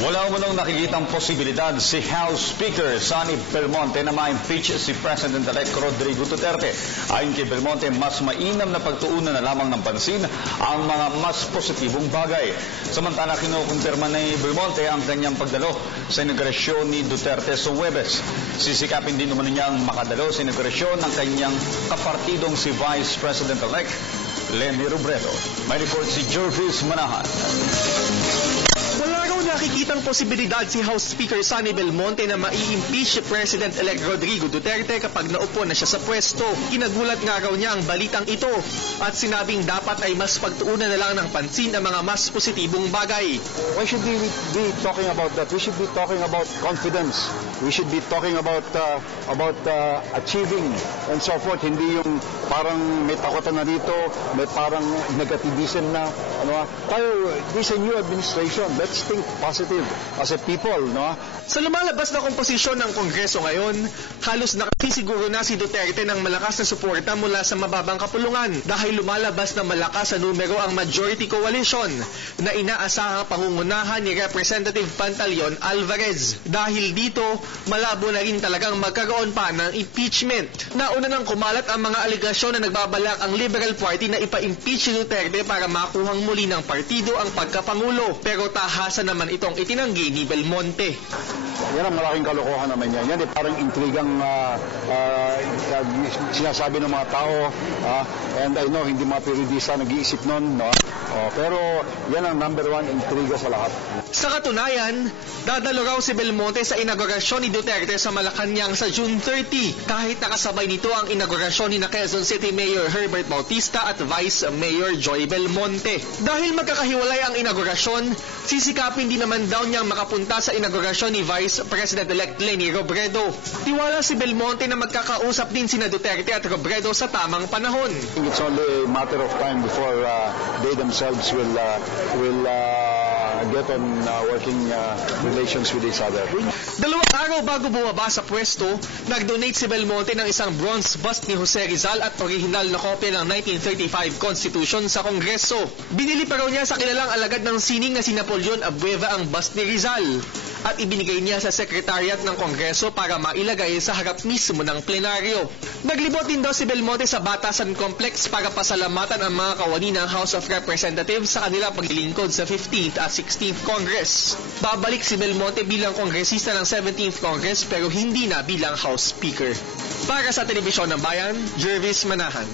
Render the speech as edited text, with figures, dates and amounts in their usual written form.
Wala umunong nakikitang posibilidad si House Speaker Sonny Belmonte na ma-impeach si President-elect Rodrigo Duterte. Ayon kay Belmonte, mas mainam na pagtuunan na lamang ng pansin ang mga mas positibong bagay. Samantala, kinukumpirma ni Belmonte ang kanyang pagdalo sa inaugurasyon ni Duterte sa Huwebes. Sisikapin din naman niyang makadalo sa inaugurasyon ng kanyang kapartidong si Vice President-elect Leni Robredo. May report si Jervis Manahan. Wala raw nakikitang posibilidad si House Speaker Sonny Belmonte na mai-impeach si President-elect Rodrigo Duterte kapag naupo na siya sa pwesto. Kinagulat nga raw niya ang balitang ito at sinabing dapat ay mas pagtuunan na lang ng pansin ang mga mas positibong bagay. Why should we be talking about that? We should be talking about confidence. We should be talking about achieving and so forth. Hindi yung parang may takotan na dito, may parang negativism na. Tayo, this is a new administration. Let's think positive as a people, no? Sa lumalabas na komposisyon ng Kongreso ngayon, halos nakasisiguro na si Duterte ng malakas na suporta mula sa mababang kapulungan dahil lumalabas na malakas sa numero ang majority coalition na inaasahang pangungunahan ni Representative Pantaleon Alvarez. Dahil dito, malabo na rin talagang magkaroon pa ng impeachment. Nauna nang kumalat ang mga aligasyon na nagbabalak ang Liberal Party na ipa-impeach si Duterte para makuhang muli ng partido ang pagkapangulo. Pero tahasan naman itong itinanggi ni Belmonte. Yan ang malaking kalokohan naman yan. Yan parang intrigang sinasabi ng mga tao. And I know hindi mga periodista nag-iisip nun. No? Pero yan ang number one intriga sa lahat. Sa katunayan, dadalo raw si Belmonte sa inaugurasyon ni Duterte sa Malacanang sa June 30. Kahit nakasabay nito ang inaugurasyon ni Quezon City Mayor Herbert Bautista at Vice Mayor Joy Belmonte. Dahil magkakahiwalay ang inaugurasyon, sisikapin din naman daw niyang makapunta sa inaugurasyon ni Vice President-elect Leni Robredo. Tiwala si Belmonte na magkakausap din sina Duterte at Robredo sa tamang panahon. It's only a matter of time before they themselves will get on working relations with each other. 2 araw bago bumaba sa pwesto, nag-donate si Belmonte ng isang bronze bust ni Jose Rizal at original na kopya ng 1935 Constitution sa Kongreso. Binili pa raw niya sa kilalang alagad ng sining na si Napoleon Abueva ang bust ni Rizal at ibinigay niya sa Secretariat ng Kongreso para mailagay sa harap mismo ng plenaryo. Naglibot din daw si Belmonte sa Batasan Complex para pasalamatan ang mga kawani ng House of Representatives sa kanilang paglilingkod sa 15th at 16th Congress. Babalik si Belmonte bilang kongresista ng 17th Congress pero hindi na bilang House Speaker. Para sa Telebisyon ng Bayan, Jervis Manahan.